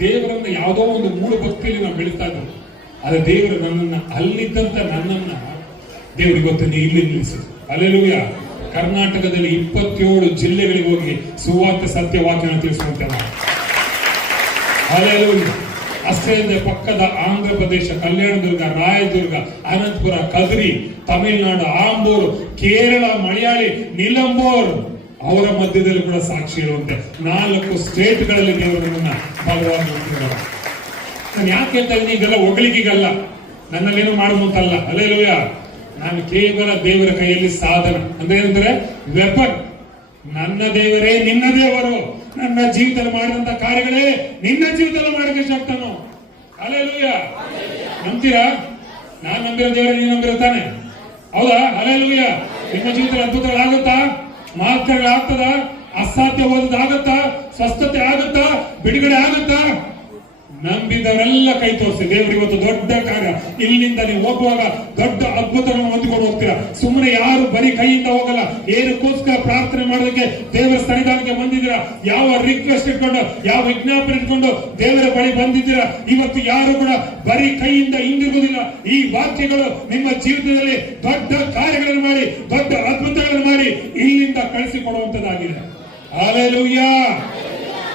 ದೇವರನ್ನ ಯಾವುದೋ ಒಂದು ಮೂಲ ಭಕ್ತಿಯಲ್ಲಿ ನಾವು ಬೆಳೀತಾ ಇದ್ದೀವಿ. ಆದ್ರೆ ದೇವರು ನನ್ನನ್ನ ಅಲ್ಲಿದ್ದಂತ ನನ್ನನ್ನ ದೇವರು ಇವತ್ತು ಇಲ್ಲಿ ನಿಲ್ಲಿಸಿದ್ರು. ಅಲ್ಲೆಲೂಯ. ಕರ್ನಾಟಕದಲ್ಲಿ 27 ಜಿಲ್ಲೆಗಳಿಗೆ ಹೋಗಿ ಸುವಾರ್ತೆ ಸತ್ಯವಾಕ್ಯನ ತಿಳಿಸುವಂತೆ ನಾವು. ಅಲ್ಲೆಲೂಯ. ಅಷ್ಟೇ ಅಂದ್ರೆ ಪಕ್ಕದ ಆಂಧ್ರ ಪ್ರದೇಶ, ಕಲ್ಯಾಣದುರ್ಗ, ರಾಯದುರ್ಗ, ಅನಂತಪುರ, ಕದ್ರಿ, ತಮಿಳುನಾಡು, ಆಂಬೂರು, ಕೇರಳ, ಮಲಯಾಳಿ, ನಿಲಂಬೋರ್ ಅವರ ಮಧ್ಯದಲ್ಲಿ ಕೂಡ ಸಾಕ್ಷಿ ಇರುವಂತೆ 4 ಸ್ಟೇಟ್ಗಳಲ್ಲಿ ದೇವರನ್ನ ಭಗವಾನ್ ನೋಡ್ತಿದ್ದಾರೆ. ನಾನು ಯಾಕೆ ಹೇಳ್ತಾ ಇದ್ದೀನಿ? ಇದೆಲ್ಲ ಹೊಗಳಿಗೆಗಲ್ಲ, ನನ್ನಲ್ಲೇನು ಮಾಡುವಂತಲ್ಲ. ಅಲ್ಲೆಲೂಯ. ನಾನು ಕೇವಲ ದೇವರ ಕೈಯಲ್ಲಿ ಸಾಧನ ಅಂದ್ರೆ ಏನಂದ್ರೆ ವೆಪನ್. ನನ್ನ ದೇವರೇ ನಿನ್ನ ದೇವರು, ನನ್ನ ಜೀವಿತದಲ್ಲಿ ಮಾಡಿದಂತ ಕಾರ್ಯಗಳೇ ನಿನ್ನ ಜೀವಿತದಲ್ಲಿ ಮಾಡಕ್ಕೆ ಶಕ್ತನು. ಅಲ್ಲೆಲೂಯ. ನಂಬ್ತೀರಾ? ನಾನ್ ನಂಬಿರೋ ದೇವರೇ ನೀನು ನಂಬಿರುತ್ತಾನೆ, ಹೌದಾ? ಅಲ್ಲೆಲೂಯ. ನಿಮ್ಮ ಜೀವಿತದಲ್ಲಿ ಅದ್ಭುತಗಳಾಗುತ್ತಾ? ಮಾರ್ಗಗಳಾಗ್ತದ? ಅಸಾಧ್ಯವಾದದ್ದಾಗುತ್ತಾ? ಸ್ವಸ್ಥತೆ ಆಗುತ್ತಾ? ಬಿಡುಗಡೆ ಆಗುತ್ತಾ? ನಂಬಿದವರೆಲ್ಲ ಕೈ ತೋರಿಸಿ. ದೇವರು ಇವತ್ತು ದೊಡ್ಡ ಕಾರ್ಯ, ಇಲ್ಲಿಂದ ನೀವು ಹೋಗುವಾಗ ದೊಡ್ಡ ಅದ್ಭುತವನ್ನು ಹೊಂದಿಕೊಂಡು ಹೋಗ್ತೀರಾ. ಸುಮ್ಮನೆ ಯಾರು ಬರೀ ಕೈಯಿಂದ ಹೋಗಲ್ಲ. ಏನಕ್ಕೋಸ್ಕರ ಪ್ರಾರ್ಥನೆ ಮಾಡೋದಕ್ಕೆ ದೇವರ ಸನ್ನಿಧಾನಕ್ಕೆ ಬಂದಿದ್ದೀರಾ? ಯಾವ ರಿಕ್ವೆಸ್ಟ್ ಇಟ್ಕೊಂಡು, ಯಾವ ವಿಜ್ಞಾಪನೆ ಇಟ್ಕೊಂಡು ದೇವರ ಬಳಿ ಬಂದಿದ್ದೀರಾ? ಇವತ್ತು ಯಾರು ಕೂಡ ಬರೀ ಕೈಯಿಂದ ಹಿಂದಿರುಗುವುದಿಲ್ಲ. ಈ ವಾಕ್ಯಗಳು ನಿಮ್ಮ ಜೀವಿತದಲ್ಲಿ ದೊಡ್ಡ ಕಾರ್ಯಗಳನ್ನು ಮಾಡಿ, ದೊಡ್ಡ ಅದ್ಭುತಗಳನ್ನು ಮಾಡಿ ಇಲ್ಲಿಂದ ಕಳಿಸಿಕೊಡುವಂತದ್ದಾಗಿದೆ. ಹಲ್ಲೆಲೂಯ.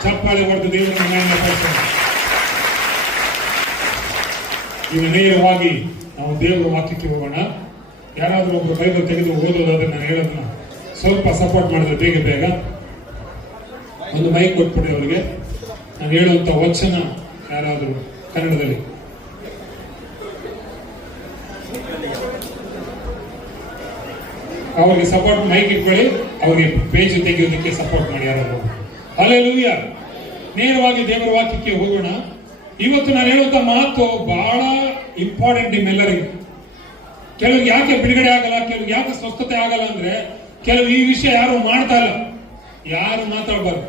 ಚಪ್ಪಾಳೆ ಹೊಡೆದು ದೇವರನ್ನ ಈಗ ನೇರವಾಗಿ ನಾವು ದೇವರ ವಾಕ್ಯಕ್ಕೆ ಹೋಗೋಣ. ಯಾರಾದ್ರೂ ಒಬ್ರು ಬೈಬಲ್ ತೆಗೆದು ಓದೋದಾದ್ರೆ ನಾನು ಹೇಳೋದನ್ನ ಸ್ವಲ್ಪ ಸಪೋರ್ಟ್ ಮಾಡಿದ್ರೆ ಬೇಗ ಒಂದು ಮೈಕ್ ಕೊಟ್ಬಿಡಿ ಅವರಿಗೆ. ನಾನು ಹೇಳುವಂತ ವಚನ ಯಾರಾದ್ರೂ ಕನ್ನಡದಲ್ಲಿ ಅವ್ರಿಗೆ ಸಪೋರ್ಟ್ ಮೈಕ್ ಇಟ್ಕೊಳ್ಳಿ, ಅವ್ರಿಗೆ ಪೇಜ್ ತೆಗೆಯೋದಕ್ಕೆ ಸಪೋರ್ಟ್ ಮಾಡಿ ಯಾರಾದ್ರೂ. ಹಲ್ಲೆಲೂಯ. ನೇರವಾಗಿ ದೇವರ ವಾಕ್ಯಕ್ಕೆ ಹೋಗೋಣ. ಇವತ್ತು ನಾನು ಹೇಳುವಂತ ಮಾತು ಬಹಳ ಇಂಪಾರ್ಟೆಂಟ್ ನಿಮ್ಮೆಲ್ಲರಿಗೂ. ಕೆಲವು ಯಾಕೆ ಬಿಡುಗಡೆ ಆಗಲ್ಲ, ಕೆಲವು ಯಾಕೆ ಸ್ವಸ್ಥತೆ ಆಗಲ್ಲ ಅಂದ್ರೆ ಕೆಲವು ಈ ವಿಷಯ ಯಾರು ಮಾಡ್ತಾ ಇಲ್ಲ. ಯಾರು ಮಾತಾಡಬಾರ್ದು.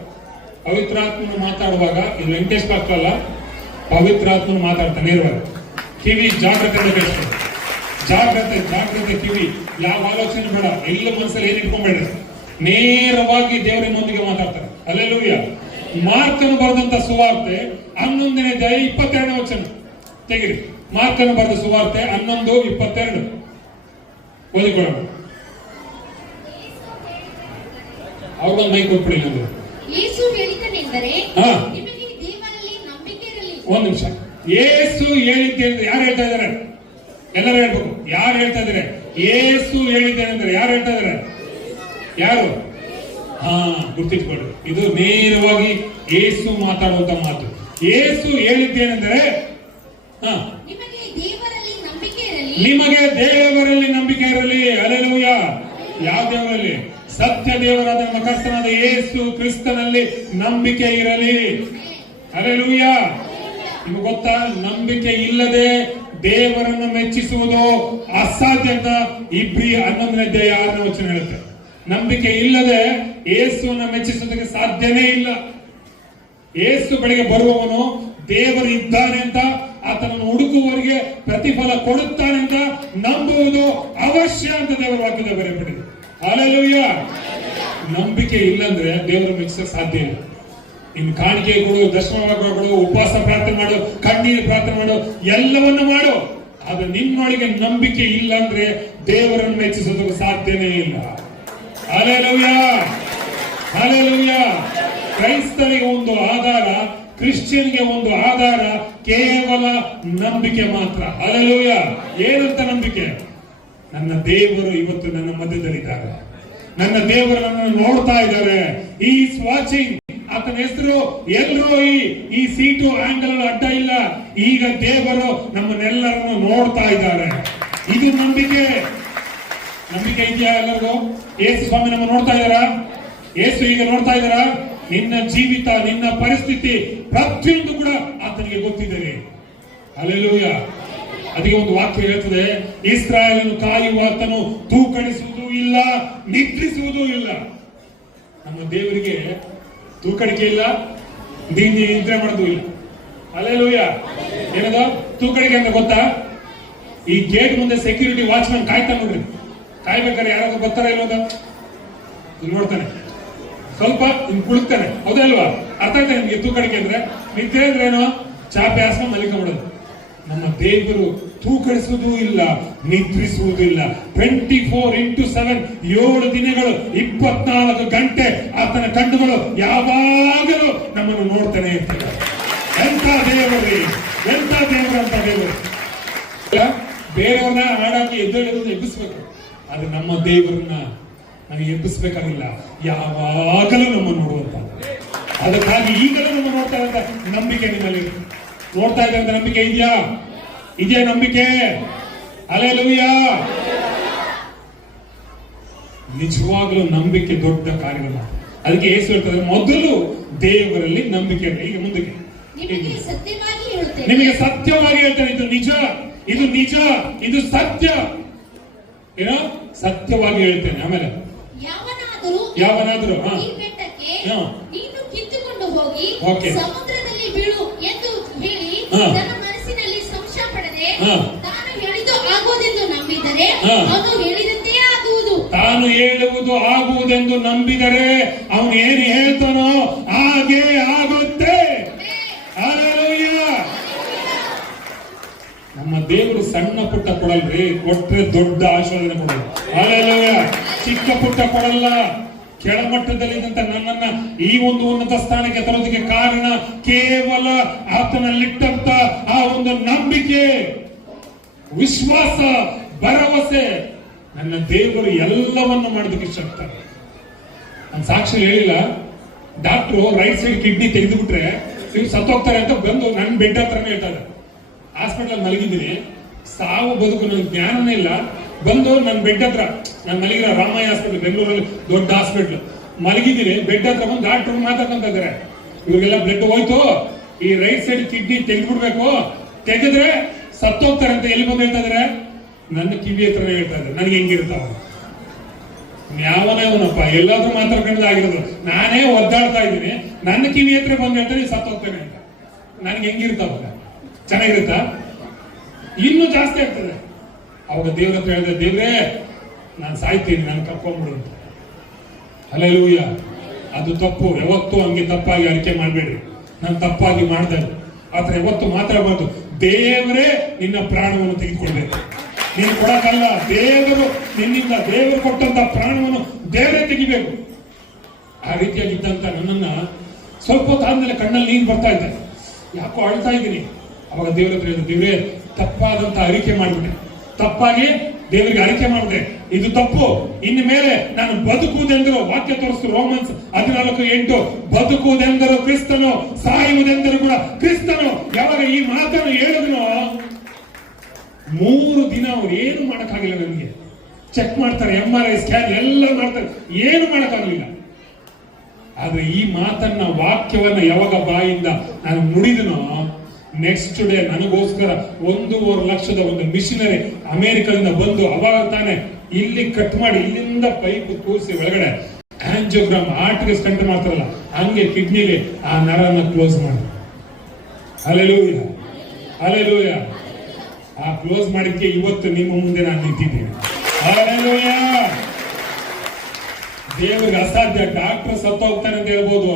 ಪವಿತ್ರಾತ್ಮನು ಮಾತಾಡುವಾಗ, ಇದು ವೆಂಕಟೇಶ್ ಪಾತ್ರ ಅಲ್ಲ, ಪವಿತ್ರಾತ್ಮನು ಮಾತಾಡ್ತಾನೆ ನೇರವಾಗಿ. ಕಿವಿ ಜಾಗ್ರತೆ ಬೇಕು. ಜಾಗ್ರತೆ ಕಿವಿ. ಯಾವ ಆಲೋಚನೆ ಬೇಡ, ಎಲ್ಲ ಮನಸ್ಸಲ್ಲಿ ಏನ್ ಇಟ್ಕೊಂಡ್ಬೇಡ್ರಿ. ನೇರವಾಗಿ ದೇವರಿನೊಂದಿಗೆ ಮಾತಾಡ್ತಾರೆ. ಹಲ್ಲೆಲೂಯ. ಮಾರ್ಕನು ಬರೆದಂತ ಸುವಾರ್ತೆ 11ನೇ ಅಧ್ಯಾಯ 22ನೇ ವಚನ ತೆಗಿರಿ. ಮಾರ್ಕನು ಬರೆದ ಸುವಾರ್ತೆ 11:22 ಓದಿಕೊಳ್ಳೋಣ. ಅವ್ರಿಗೊಂದು ಮೈಕ್ ಕೊಟ್ಬಿಡಿ. ನಮ್ದು ಒಂದ್ ನಿಮಿಷ. ಯೇಸು ಹೇಳಿದ್ದೇನೆ ಯಾರು ಹೇಳ್ತಾ ಇದಾರೆ? ಎಲ್ಲರೂ ಹೇಳ್ಬೇಕು. ಯಾರು ಹೇಳ್ತಾ ಇದಾರೆ? ಯೇಸು ಹೇಳಿದ್ದೇನೆಂದ್ರೆ ಯಾರು ಹೇಳ್ತಾ ಇದಾರೆ? ಯಾರು? ಗುರ್ತಿಟ್ಕೊಳ್ಳಿ. ಇದು ನೇರವಾಗಿ ಯೇಸು ಮಾತಾಡುವಂತ ಮಾತು. ಯೇಸು ಹೇಳಿದ್ದೇನೆಂದರೆ ನಿಮಗೆ ದೇವರಲ್ಲಿ ನಂಬಿಕೆ ಇರಲಿ. ಹಲ್ಲೆಲೂಯ. ಯಾವ ದೇವರಲ್ಲಿ? ಸತ್ಯ ದೇವರಾದ ನಮ್ಮ ಕರ್ತನಾದ ಯೇಸು ಕ್ರಿಸ್ತನಲ್ಲಿ ನಂಬಿಕೆ ಇರಲಿ. ಹಲ್ಲೆಲೂಯ. ನಿಮ್ಗೆ ಗೊತ್ತಾ, ನಂಬಿಕೆ ಇಲ್ಲದೆ ದೇವರನ್ನು ಮೆಚ್ಚಿಸುವುದು ಅಸಾಧ್ಯ ಅಂತ ಇಬ್ರಿ 11ನೇ ಅಧ್ಯಾಯ 6ನೇ ವಚನ ಹೇಳುತ್ತೆ. ನಂಬಿಕೆ ಇಲ್ಲದೆ ಯೇಸುವನ್ನು ಮೆಚ್ಚಿಸುವುದಕ್ಕೆ ಸಾಧ್ಯವೇ ಇಲ್ಲ. ಯೇಸು ಬಳಿಗೆ ಬರುವವನು ದೇವರು ಇದ್ದಾನೆ ಅಂತ, ಆತನನ್ನು ಹುಡುಕುವವರಿಗೆ ಪ್ರತಿಫಲ ಕೊಡುತ್ತಾನೆ ಅಂತ ನಂಬುವುದು ಅವಶ್ಯ ಅಂತ ದೇವರ ವಾಕ್ಯದ ಬರೆಯಲ್ಪಟ್ಟಿದೆ. ಹಲ್ಲೆಲೂಯ. ನಂಬಿಕೆ ಇಲ್ಲಂದ್ರೆ ದೇವರು ಮೆಚ್ಚಿಸಕ್ಕೆ ಸಾಧ್ಯ ಇಲ್ಲ. ಇನ್ನು ಕಾಣಿಕೆ ಕೊಡು, ದರ್ಶನ ಕೊಡು, ಉಪವಾಸ ಪ್ರಾರ್ಥನೆ ಮಾಡು, ಕಣ್ಣೀರು ಪ್ರಾರ್ಥನೆ ಮಾಡು, ಎಲ್ಲವನ್ನು ಮಾಡು. ಆದ್ರೆ ನಿನ್ನೊಳಗೆ ನಂಬಿಕೆ ಇಲ್ಲ ಅಂದ್ರೆ ದೇವರನ್ನು ಮೆಚ್ಚಿಸೋದಕ್ಕೆ ಸಾಧ್ಯನೇ ಇಲ್ಲ. ಹಲ್ಲೆಲೂಯ. ಹಲ್ಲೆಲೂಯ. ಕ್ರೈಸ್ತನಿಗೆ ಒಂದು ಆಧಾರ, ಕ್ರಿಶ್ಚಿಯನ್ಗೆ ಒಂದು ಆಧಾರ ಕೇವಲ ನಂಬಿಕೆ ಮಾತ್ರ. ಹಲ್ಲೆಲೂಯ. ಏನಂತ ನಂಬಿಕೆ? ನನ್ನ ದೇವರು ಇವತ್ತು ನನ್ನ ಮಧ್ಯದಲ್ಲಿದ್ದಾರೆ. ನನ್ನ ದೇವರು ನನ್ನನ್ನು ನೋಡ್ತಾ ಇದ್ದಾರೆ. Is watching. ಆತನ ಹೆಸರು ಎಲ್ಲರೂ ಈ ಸೀಟು ಆಂಗಲ್ ಅಡ್ಡ ಇಲ್ಲ. ಈಗ ದೇವರು ನಮ್ಮನ್ನೆಲ್ಲರನ್ನು ನೋಡ್ತಾ ಇದ್ದಾರೆ. ಇದು ನಂಬಿಕೆ. ನಂಬಿಕೆ ಇದೆಯಾ ಎಲ್ಲರಿಗೂ? ಯೇಸು ಸ್ವಾಮಿ ನಮ್ಮ ನೋಡ್ತಾ ಇದ್ದಾರಾ? ಯೇಸು ಈಗ ನೋಡ್ತಾ ಇದ್ದಾರಾ? ನಿನ್ನ ಜೀವಿತ, ನಿನ್ನ ಪರಿಸ್ಥಿತಿ ಪ್ರತಿಯೊಂದು ಕೂಡ ಆತನಿಗೆ ಗೊತ್ತಿದೆ. ಹಲ್ಲೆಲೂಯ. ಅದಕ್ಕೆ ಒಂದು ವಾಕ್ಯ ಹೇಳ್ತದೆ, ಇಸ್ರಾಯೇಲನ್ನು ಕಾಯುವ ಆತನು ತೂಕಡಿಸುವುದೂ ಇಲ್ಲ, ನಿದ್ರಿಸುವುದೂ ಇಲ್ಲ. ನಮ್ಮ ದೇವರಿಗೆ ತೂಕಡಿಕೆ ಇಲ್ಲ, ನಿದ್ರೆ ಮಾಡೋದು ಇಲ್ಲ. ಹಲ್ಲೆಲೂಯ. ಏನದ ತೂಕಡಿಕೆ ಅಂತ ಗೊತ್ತಾ? ಈ ಗೇಟ್ ಮುಂದೆ ಸೆಕ್ಯೂರಿಟಿ ವಾಚ್ಮನ್ ಕಾಯ್ತಾ ನೋಡ್ರಿ. ಕಾಯ್ಬೇಕಾದ್ರೆ ಯಾರಾದ್ರೂ ಬರ್ತಾರ ಇಲ್ಲೋದ ನೋಡ್ತಾನೆ. ಸ್ವಲ್ಪ ಹಿಂಗ್ ಕುಳಿತಾನೆ, ಹೌದಲ್ವಾ? ಅರ್ಥ ಆಯ್ತಾ ನಿಮ್ಗೆ? ತೂಕಡಿಕೆ ಅಂದ್ರೆ ನಿದ್ರೆ ಅಂದ್ರೆ ಏನು? ಚಾಪೆ ಹಾಸ್ಕೊಂಡು ಮಲಿಕೊಂಡ್ಬಿಡೋದು. ನಮ್ಮ ದೇವರು ತೂಕಡಿಸುವುದೂ ಇಲ್ಲ, ನಿದ್ರಿಸುವುದೂ ಇಲ್ಲ. 24x7 7 ದಿನಗಳು 24 ಗಂಟೆ ಆತನ ಕಣ್ಣುಗಳು ಯಾವಾಗಲೂ ನಮ್ಮನ್ನು ನೋಡ್ತಾನೆ ಇರ್ತಾರೆ. ಎಂತ ದೇವರೇ, ಎಂತ ದೇವರು ಅಂತ ದೇವರು. ಬೇರೆಯವ್ರನ್ನ ಹಾಡಾಕಿ ಎದ್ದೇಳೋದು ಎಬ್ಬಿಸ್ಬೇಕು, ಆದ್ರೆ ನಮ್ಮ ದೇವರನ್ನ ನಾವು ಎಬ್ಬಿಸ್ಬೇಕಾಗಿಲ್ಲ, ಯಾವಾಗಲೂ ನಮ್ಮ ನೋಡುವಂತ. ಅದಕ್ಕಾಗಿ ಈಗಲೂ ನಮ್ಮ ನೋಡ್ತಾ ಇದ್ದ ನಂಬಿಕೆ ನಿಮ್ಮಲ್ಲಿ ನೋಡ್ತಾ ಇದ್ದ ನಂಬಿಕೆ ಇದೆಯಾ? ಇದೇ ನಂಬಿಕೆ. ಹಲ್ಲೆಲೂಯಾ. ನಿಜವಾಗ್ಲೂ ನಂಬಿಕೆ ದೊಡ್ಡ ಕಾರ್ಯ. ಅದಕ್ಕೆ ಯೇಸು ಹೇಳ್ತಾರೆ, ಮೊದಲು ದೇವರಲ್ಲಿ ನಂಬಿಕೆ. ಈಗ ಮುಂದಕ್ಕೆ ನಿಮಗೆ ಸತ್ಯವಾಗಿ ಹೇಳ್ತಾನೆ, ಇದು ನಿಜ, ಇದು ನಿಜ, ಇದು ಸತ್ಯ, ಏನೋ ಸತ್ಯವಾಗಿ ಹೇಳ್ತೇನೆ. ಆಮೇಲೆ ಯಾವನಾದರೂ ಕಿತ್ತುಕೊಂಡು ಹೋಗಿ ಸಮುದ್ರದಲ್ಲಿ ಬೀಳು ಎಂದು ಹೇಳಿ ತನ್ನ ಮನಸ್ಸಿನಲ್ಲಿ ಸಂಶಯ ಪಡದೆ ತಾನು ಹೇಳಿದ್ದು ಆಗುವುದೆಂದು ನಂಬಿದರೆ ಅವನು ಹೇಳಿದಂತೆ ಆಗುವುದು. ತಾನು ಹೇಳುವುದು ಆಗುವುದೆಂದು ನಂಬಿದರೆ ಅವನು ಏನು ಹೇಳ್ತಾನೋ ಹಾಗೆ ಆಗುತ್ತೆ. ನಮ್ಮ ದೇವರು ಸಣ್ಣ ಪುಟ್ಟ ಕೊಡಲ್ರಿ, ಕೊಟ್ರೆ ದೊಡ್ಡ ಆಶೀರ್ವಾದ ಕೊಡಲ್ಲ. ಹಲ್ಲೆಲೂಯಾ. ಚಿಕ್ಕ ಪುಟ್ಟ ಕೊಡಲ್ಲ. ಕೆಳಮಟ್ಟದಲ್ಲಿದ್ದಂತ ನನ್ನನ್ನ ಈ ಒಂದು ಉನ್ನತ ಸ್ಥಾನಕ್ಕೆ ತರೋದಕ್ಕೆ ಕಾರಣ ಕೇವಲ ಆತನಲ್ಲಿಟ್ಟಂತ ಆ ಒಂದು ನಂಬಿಕೆ, ವಿಶ್ವಾಸ, ಭರವಸೆ. ನನ್ನ ದೇವರು ಎಲ್ಲವನ್ನು ಮಾಡೋದಕ್ಕೆ ಇಷ್ಟಪಡ್ತಾರೆ. ನಾನು ಸಾಕ್ಷಿ ಹೇಳಿಲ್ಲ, ಡಾಕ್ಟ್ರು ರೈಟ್ ಸೈಡ್ ಕಿಡ್ನಿ ತೆಗೆದುಬಿಟ್ರೆ ಇವ್ರು ಸತ್ತೋಗ್ತಾರೆ ಅಂತ ಬಂದು ನನ್ನ ಬೆಡ್ ಹತ್ರನೇ ಹೇಳ್ತಾರೆ. ಹಾಸ್ಪಿಟಲ್ ಮಲಗಿದ್ದೀನಿ, ಸಾವು ಬದುಕು ನನಗೆ ಜ್ಞಾನನೇ ಇಲ್ಲ. ಬಂದು ನನ್ನ ಬೆಡ್ ಹತ್ರ, ನಾನು ಮಲಗಿರೋ ರಾಮಯ್ಯ ಹಾಸ್ಪಿಟಲ್, ಬೆಂಗಳೂರಲ್ಲಿ ದೊಡ್ಡ ಹಾಸ್ಪಿಟಲ್, ಮಲಗಿದ್ದೀನಿ. ಬೆಡ್ ಹತ್ರ ಬಂದು ಡಾಕ್ಟರ್ ಮಾತಾಡ್ಕೊಂತ ಇದ್ದಾರೆ, ಇವ್ರಿಗೆಲ್ಲ ಬ್ಲಡ್ ಹೋಯ್ತು, ಈ ರೈಟ್ ಸೈಡ್ ಕಿಡ್ನಿ ತೆಗೆದ್ಬಿಡ್ಬೇಕು, ತೆಗೆದ್ರೆ ಸತ್ತೋಗ್ತಾರೆ ಅಂತ ಎಲ್ಲಿ ಬಂದು ಹೇಳ್ತಾ ಇದಾರೆ? ನನ್ನ ಕಿವಿ ಹತ್ರನೇ ಹೇಳ್ತಾ ಇದ್ದಾರೆ. ನನಗೆ ಹೆಂಗಿರ್ತಾವ? ಯಾವನಪ್ಪ ಎಲ್ಲಾದ್ರೂ ಮಾತಾಡ್ಕೊಂಡ್ ಆಗಿರೋದು. ನಾನೇ ಒದ್ದಾಡ್ತಾ ಇದ್ದೀನಿ, ನನ್ನ ಕಿವಿ ಹತ್ರ ಬಂದು ಹೇಳ್ತಾರೆ ಸತ್ತೋಗ್ತೇನೆ ಅಂತ. ನನ್ಗೆ ಹೆಂಗಿರ್ತಾವ? ಚೆನ್ನಾಗಿರುತ್ತಾ? ಇನ್ನೂ ಜಾಸ್ತಿ ಆಗ್ತದೆ. ಅವಾಗ ದೇವ್ರ ಹತ್ರ ಹೇಳಿದ್ರೆ, ದೇವ್ರೇ ನಾನು ಸಾಯ್ತೀನಿ, ನಾನು ಕರ್ಕೊಂಡ್ಬಿಡು ಅಂತ. ಹಲ್ಲೆಲೂಯಾ. ಅದು ತಪ್ಪು. ಯಾವತ್ತೂ ಹಂಗೆ ತಪ್ಪಾಗಿ ಅರಿಕೆ ಮಾಡಬೇಡ್ರಿ. ನಾನು ತಪ್ಪಾಗಿ ಮಾಡ್ದೆ ಆತರ ಯಾವತ್ತು ಮಾತಾಡಬಾರ್ದು. ದೇವರೇ ನಿನ್ನ ಪ್ರಾಣವನ್ನು ತೆಗೆದುಕೊಳ್ಬೇಕು, ನೀನು ಕೊಡಕ್ಕಲ್ಲ. ದೇವರು ನಿನ್ನಿಂದ, ದೇವರು ಕೊಟ್ಟಂತ ಪ್ರಾಣವನ್ನು ದೇವರೇ ತೆಗಿಬೇಕು. ಆ ರೀತಿಯಾಗಿದ್ದಂತ ನನ್ನನ್ನ ಸ್ವಲ್ಪ ಹೊತ್ತು ಆದ್ಮೇಲೆ ಕಣ್ಣಲ್ಲಿ ನೀರು ಬರ್ತಾ ಇದೆ, ಯಾಕೋ ಅಳ್ತಾ ಇದ್ದೀನಿ. ಅವಾಗ ದೇವರ ಹತ್ರ ಹೇಳಿದ್ರು, ದೇವರೇ ತಪ್ಪಾದಂತ ಅರಿಕೆ ಮಾಡ್ಬಿಟ್ಟೆ, ತಪ್ಪಾಗಿ ದೇವರಿಗೆ ಅರಿಕೆ ಮಾಡಿದೆ, ಇದು ತಪ್ಪು. ಇನ್ನು ಮೇಲೆ ನಾನು ಬದುಕುವುದೆಂದರು, ವಾಕ್ಯ ತೋರಿಸ್ತು ರೋಮನ್ಸ್ 14:8, ಬದುಕುವುದೆಂದರು ಕ್ರಿಸ್ತನು, ಸಾಯುವುದೆಂದರು ಕೂಡ ಕ್ರಿಸ್ತನು. ಯಾವಾಗ ಈ ಮಾತನ್ನು ಹೇಳಿದ್ನೋ 3 ದಿನ ಅವ್ರು ಏನು ಮಾಡಕ್ಕಾಗಿಲ್ಲ. ನನಗೆ ಚೆಕ್ ಮಾಡ್ತಾರೆ, MRI ಸ್ಕ್ಯಾನ್ ಎಲ್ಲ ಮಾಡ್ತಾರೆ, ಏನು ಮಾಡಕ್ಕಾಗಲಿಲ್ಲ. ಆದ್ರೆ ಈ ಮಾತನ್ನ, ವಾಕ್ಯವನ್ನ ಯಾವಾಗ ಬಾಯಿಂದ ನಾನು ನುಡಿದನೋ, ನೆಕ್ಸ್ಟ್ ಡೇ ನನಗೋಸ್ಕರ 1.5 ಲಕ್ಷದ ಒಂದು ಮಿಷನರಿ ಅಮೆರಿಕದಿಂದ ಬಂದು, ಅವಾಗ ತಾನೆ ಇಲ್ಲಿ ಕಟ್ ಮಾಡಿ, ಇಲ್ಲಿಂದ ಪೈಪ್ ಕೂರಿಸಿ ಒಳಗಡೆ ಆಂಜಿಯೋಗ್ರಾಮ್, ಹಾರ್ಟ್ಗೆ ಸ್ಟಂಟ್ ಮಾಡ್ತಾರಲ್ಲ ಹಂಗೆ ಕಿಡ್ನಿಲಿ ಆ ನರನ ಕ್ಲೋಸ್ ಮಾಡಿ. Hallelujah, hallelujah. ಆ ಕ್ಲೋಸ್ ಮಾಡಿದ್ಕೆ ಇವತ್ತು ನಿಮ್ಮ ಮುಂದೆ ನಾನು ನಿಂತಿದ್ದೀನಿ. ಹಲ್ಲೆಲೂಯಾ. ದೇವರಿಗೆ ಅಸಾಧ್ಯ. ಡಾಕ್ಟರ್ ಸತ್ತ ಹೋಗ್ತಾನೆ ಅಂತ ಹೇಳ್ಬೋದು,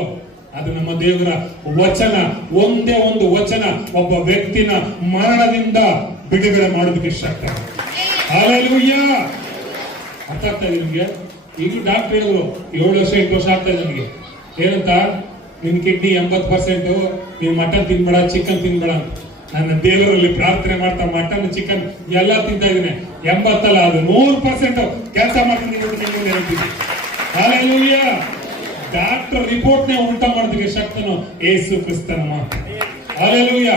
ಅದು ನಮ್ಮ ದೇವರ ವಚನ. ಒಂದೇ ಒಂದು ವಚನ ಒಬ್ಬ ವ್ಯಕ್ತಿನ ಮರಣದಿಂದ ಬಿಡುಗಡೆ ಮಾಡೋದಕ್ಕೆ ಇಷ್ಟ ಆಗ್ತಾರೆ. ಹಲ್ಲೆಲೂಯಾ. ಅರ್ಥ ಆಗ್ತಾ ಇದೆ ನಿಮ್ಗೆ? ಈಗಲೂ ಡಾಕ್ಟರ್ ಹೇಳಿದ್ರು, 7 ವರ್ಷ 8 ವರ್ಷ ಆಗ್ತಾ ಇದೆ ನನಗೆ. ಏನಂತ? ನಿನ್ ಕಿಡ್ನಿ 80%, ನೀನ್ ಮಟನ್ ತಿನ್ಬೇಡ, ಚಿಕನ್ ತಿನ್ಬೇಡ ಅಂತ. ನನ್ನ ದೇವರಲ್ಲಿ ಪ್ರಾರ್ಥನೆ ಮಾಡ್ತಾ ಮಟನ್ ಚಿಕನ್ ಎಲ್ಲ ತಿಂತಾ ಇದ್ದೀನಿ. 80 ಅಲ್ಲ, ಅದು 100% ಕೆಲಸ ಮಾಡ್ತೀನಿ. ಹೇಳ್ತೀನಿ ಹಲ್ಲೆಲೂಯಾ. ಡಾಕ್ಟರ್ ರಿಪೋರ್ಟ್ ನೇ ಉಲ್ಟಾ ಮಾಡೋದಕ್ಕೆ ಶಕ್ತನು ಯೇಸು ಕ್ರಿಸ್ತನ ಮಾತು. ಹಲ್ಲೆಲೂಯಾ.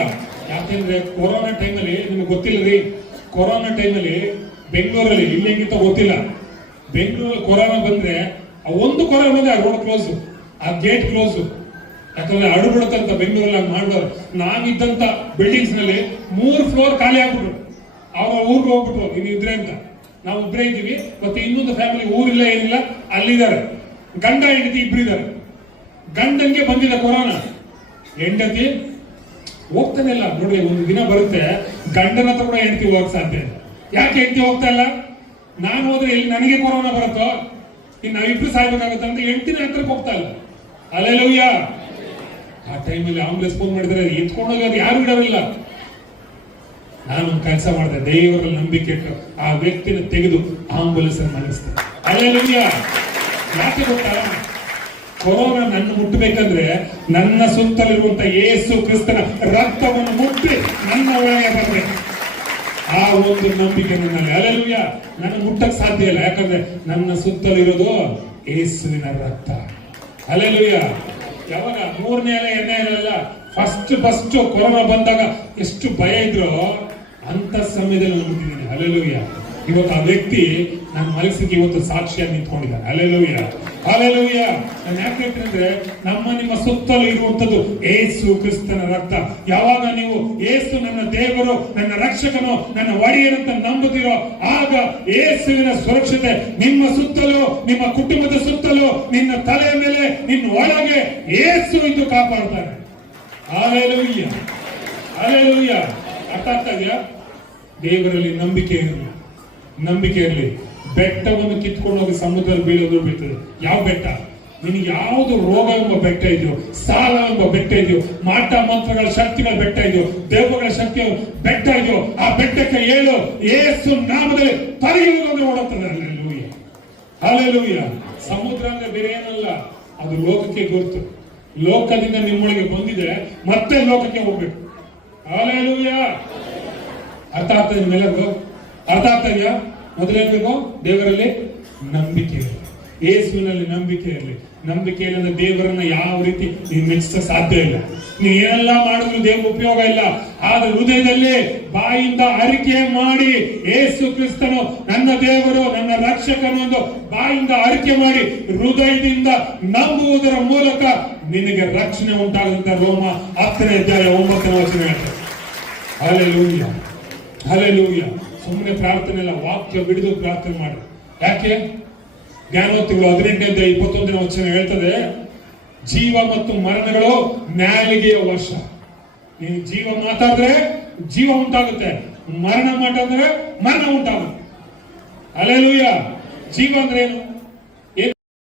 ಯಾಕೆಂದ್ರೆ ಕೊರೋನಾ ಟೈಮಲ್ಲಿ, ನಿಮ್ಗೆ ಗೊತ್ತಿಲ್ಲ ರೀ, ಕೊರೋನಾ ಟೈಮಲ್ಲಿ ಬೆಂಗಳೂರಲ್ಲಿ, ಇಲ್ಲಿ ಹೆಂಗಿತ್ತ ಗೊತ್ತಿಲ್ಲ, ಬೆಂಗಳೂರಲ್ಲಿ ಕೊರೋನಾ ಬಂದ್ರೆ ಒಂದು ಕೊರೋನಾ ಬಂದ್ರೆ ಆ ರೋಡ್ ಕ್ಲೋಸ್, ಆ ಗೇಟ್ ಕ್ಲೋಸ್. ಯಾಕಂದ್ರೆ ಅಡುಬಿಡುತ್ತಂತ ಬೆಂಗಳೂರಲ್ಲಿ ಹಂಗೆ ಮಾಡಿದವ್ರು. ನಾವಿದ್ದಂತ ಬಿಲ್ಡಿಂಗ್ಸ್ ನಲ್ಲಿ 3 ಫ್ಲೋರ್ ಖಾಲಿ ಆಗ್ಬಿಟ್ರು. ಅವ್ರ ಊರಿಗೆ ಹೋಗ್ಬಿಟ್ರು, ಇನ್ನು ಇದ್ರೆ ಅಂತ. ನಾವು ಒಬ್ಬರೇ ಇದ್ದೀವಿ, ಮತ್ತೆ ಇನ್ನೊಂದು ಫ್ಯಾಮಿಲಿ ಊರಿಲ್ಲ ಏನಿಲ್ಲ, ಅಲ್ಲಿದ್ದಾರೆ. ಗಂಡ ಹೆಂಡತಿ ಇಬ್ಬರಿದ್ದಾರೆ. ಗಂಡಂಗೆ ಬಂದಿದೆ ಕೊರೋನಾ, ಹೆಂಡತಿ ಹೋಗ್ತಾನೆ ಇಲ್ಲ. ನೋಡಿ, ಒಂದು ದಿನ ಬರುತ್ತೆ ಗಂಡನ ಹತ್ರ ಕೂಡ ಹೆಂಡತಿ ಹೋಗಕ್ ಸಾಧ್ಯ. ಯಾಕೆ ಹೆಂಡತಿ ಹೋಗ್ತಾ ಇಲ್ಲ? ನಾನು ಹೋದ್ರೆ ಇಲ್ಲಿ ನನಗೆ ಕೊರೋನಾ ಬರುತ್ತೋ? ಇನ್ನು ನಾವಿಬ್ರು ಸಾಯ್ಬೇಕಾಗುತ್ತೆ ಅಂತ ಹೆಂಡತಿನ ಹತ್ರಕ್ಕೆ ಹೋಗ್ತಾ ಇಲ್ಲ. ಹಲ್ಲೆಲೂಯ. ಆ ಟೈಮಲ್ಲಿ ಆಂಬುಲೆನ್ಸ್ ಫೋನ್ ಮಾಡಿದ್ರೆ ಎತ್ಕೊಂಡೋಗೋದು ಯಾರು ಇಡೋರಿಲ್ಲ. ನಾನೊಂದು ಕೆಲಸ ಮಾಡಿದೆ, ದೇವರಲ್ಲಿ ನಂಬಿಕೆ ಇಟ್ಟು ಆ ವ್ಯಕ್ತಿನ ತೆಗೆದು ಆಂಬುಲೆನ್ಸ್ ಮಲಗಿಸ್ದೆ. ಹಲ್ಲೆಲೂಯ. ಯಾಕೆ ಗೊತ್ತಾ? ಕೊರೋನಾ ನನ್ನ ಮುಟ್ಟಬೇಕಂದ್ರೆ ನನ್ನ ಸುತ್ತಲಿರುವಂತ ಯೇಸು ಕ್ರಿಸ್ತನ ರಕ್ತವನ್ನು ಮುಟ್ಟಿ ನನ್ನ ಒಳಗೆ ಬರಬೇಕು. ಆ ಒಂದು ನಂಬಿಕೆ ನನ್ನಲ್ಲಿ. ಹಲ್ಲೆಲೂಯ. ನನ್ನ ಮುಟ್ಟಕ್ ಸಾಧ್ಯ ಇಲ್ಲ, ಯಾಕಂದ್ರೆ ನನ್ನ ಸುತ್ತಲಿರೋದು ಯೇಸುವಿನ ರಕ್ತ. ಹಲ್ಲೆಲೂಯ. ಯಾವಾಗ 3ನೇ ಅಲೆ 8ನೇ ಅಲ್ಲ, ಫಸ್ಟ್ ಕೊರೋನಾ ಬಂದಾಗ ಎಷ್ಟು ಭಯ ಇದ್ರು ಅಂತ ಸಮಯದಲ್ಲಿ ಹೋಗ್ಬಿಟ್ಟಿದ್ದೀನಿ. ಹಲ್ಲೆಲೂಯ. ಇವತ್ತು ಆ ವ್ಯಕ್ತಿ ನಾನು ಮನಸ್ಸಿಗೆ ಇವತ್ತು ಸಾಕ್ಷಿಯಾಗಿ ನಿಂತ್ಕೊಂಡಿದ್ದಾನೆ. ಹಲ್ಲೆಲೂಯ. ಹಲ್ಲೆಲೂಯ. ನಾನು ಯಾಕೆ ಹೇಳ್ತೀನಿ ಅಂದ್ರೆ, ನಿಮ್ಮ ಸುತ್ತಲೂ ಇರುವಂತದ್ದು ಯೇಸು ಕ್ರಿಸ್ತನ ರಕ್ತ. ಯಾವಾಗ ನೀವು ಯೇಸು ನನ್ನ ದೇವರು, ನನ್ನ ರಕ್ಷಕನು, ನನ್ನ ಒಡೆಯನಂತ ನಂಬುತ್ತೀರೋ, ಆಗ ಯೇಸುವಿನ ಸುರಕ್ಷತೆ ನಿಮ್ಮ ಸುತ್ತಲೂ, ನಿಮ್ಮ ಕುಟುಂಬದ ಸುತ್ತಲೂ, ನಿನ್ನ ತಲೆಯ ಮೇಲೆ, ನಿನ್ನ ಒಳಗೆ ಯೇಸು ಇದ್ದು ಕಾಪಾಡ್ತಾರೆ. ಹಲ್ಲೆಲೂಯ. ಹಲ್ಲೆಲೂಯ. ಅರ್ಥ ಆಗ್ತಾ ಇದೆಯಾ? ದೇವರಲ್ಲಿ ನಂಬಿಕೆ ಇರಲಿ, ನಂಬಿಕೆ ಇರಲಿ. ಬೆಟ್ಟವನ್ನು ಕಿತ್ಕೊಂಡು ಹೋಗಿ ಸಮುದ್ರದಲ್ಲಿ ಬೀಳೋದು ಬೀಳ್ತದೆ. ಯಾವ ಬೆಟ್ಟ? ನಿನಗೆ ಯಾವುದು ರೋಗ ಎಂಬ ಬೆಟ್ಟ ಇದೆಯೋ, ಸಾಲ ಎಂಬ ಬೆಟ್ಟ ಇದೆಯೋ, ಮಾಟ ಮಂತ್ರಗಳ ಶಕ್ತಿಗಳ ಬೆಟ್ಟ ಇದೆಯೋ, ದೇವಗಳ ಶಕ್ತಿಯ ಬೆಟ್ಟ ಇದೆಯೋ, ಆ ಬೆಟ್ಟಕ್ಕೆ ಏಳು ಯೇಸು ನಾಮದಲ್ಲಿ ತಲೆಯುವುದಂದ್ರೆ ಓಡುತ್ತದೆ. ಹಲ್ಲೆಲೂಯ. ಹಲ್ಲೆಲೂಯ. ಸಮುದ್ರ ಅಂದ್ರೆ ಬೇರೆ ಏನಲ್ಲ, ಅದು ಲೋಕಕ್ಕೆ ಗುರುತು. ಲೋಕದಿಂದ ನಿಮ್ಮೊಳಗೆ ಬಂದಿದೆ, ಮತ್ತೆ ಲೋಕಕ್ಕೆ ಹೋಗ್ಬೇಕು. ಹಲ್ಲೆಲೂಯ. ಅರ್ಥ ಆಗ್ತಾ ಇದೆ ನಿಮ್ಮೆಲ್ಲರಿಗೂ? ಅರ್ಥ ಆಗ್ತಾ ಇದೆಯಾ? ಮೊದಲೇನ್ಬೇಕು? ದೇವರಲ್ಲಿ ನಂಬಿಕೆ ಇರಲಿ, ಯೇಸುವಿನಲ್ಲಿ ನಂಬಿಕೆ ಇರಲಿ. ನಂಬಿಕೆ ಇಲ್ಲದ ದೇವರನ್ನ ಯಾವ ರೀತಿ ನೀವು ಮೆಚ್ಚಿಸ ಸಾಧ್ಯ ಇಲ್ಲ. ನೀವು ಏನೆಲ್ಲ ಮಾಡಿದ್ರು ದೇವ್ರ ಉಪಯೋಗ ಇಲ್ಲ. ಆದ್ರೆ ಹೃದಯದಲ್ಲಿ ಬಾಯಿಂದ ಅರಿಕೆ ಮಾಡಿ, ಯೇಸು ಕ್ರಿಸ್ತನು ನನ್ನ ದೇವರು, ನನ್ನ ರಕ್ಷಕನು ಎಂದು ಬಾಯಿಂದ ಅರಿಕೆ ಮಾಡಿ ಹೃದಯದಿಂದ ನಂಬುವುದರ ಮೂಲಕ ನಿನಗೆ ರಕ್ಷಣೆ ಉಂಟಾಗುವಂತ ರೋಮ 10ನೇ ಅಧ್ಯಾಯ 9ನೇ ವಚನ ಹೇಳ್ತಾರೆ. ಹಲ್ಲೆಲೂಯ. ಹಲ್ಲೆಲೂಯ. ಸುಮ್ಮನೆ ಪ್ರಾರ್ಥನೆ ಇಲ್ಲ, ವಾಕ್ಯ ಬಿಡಿದು ಪ್ರಾರ್ಥನೆ ಮಾಡಿ. ಯಾಕೆ? ಜ್ಞಾನೋಕ್ತಿಗಳು 18ನೇ 21ನೇ ವಚನ ಹೇಳ್ತದೆ, ಜೀವ ಮತ್ತು ಮರಣಗಳು ನ್ಯಾಲಿಗೆಯ ವಶ. ನೀನು ಜೀವ ಮಾತಾಡಿದ್ರೆ ಜೀವ ಉಂಟಾಗುತ್ತೆ, ಮರಣ ಮಾತಾಡಿದ್ರೆ ಮರಣ ಉಂಟಾಗುತ್ತೆ. ಹಲ್ಲೆಲೂಯ. ಜೀವ ಅಂದ್ರೆ ಏನು?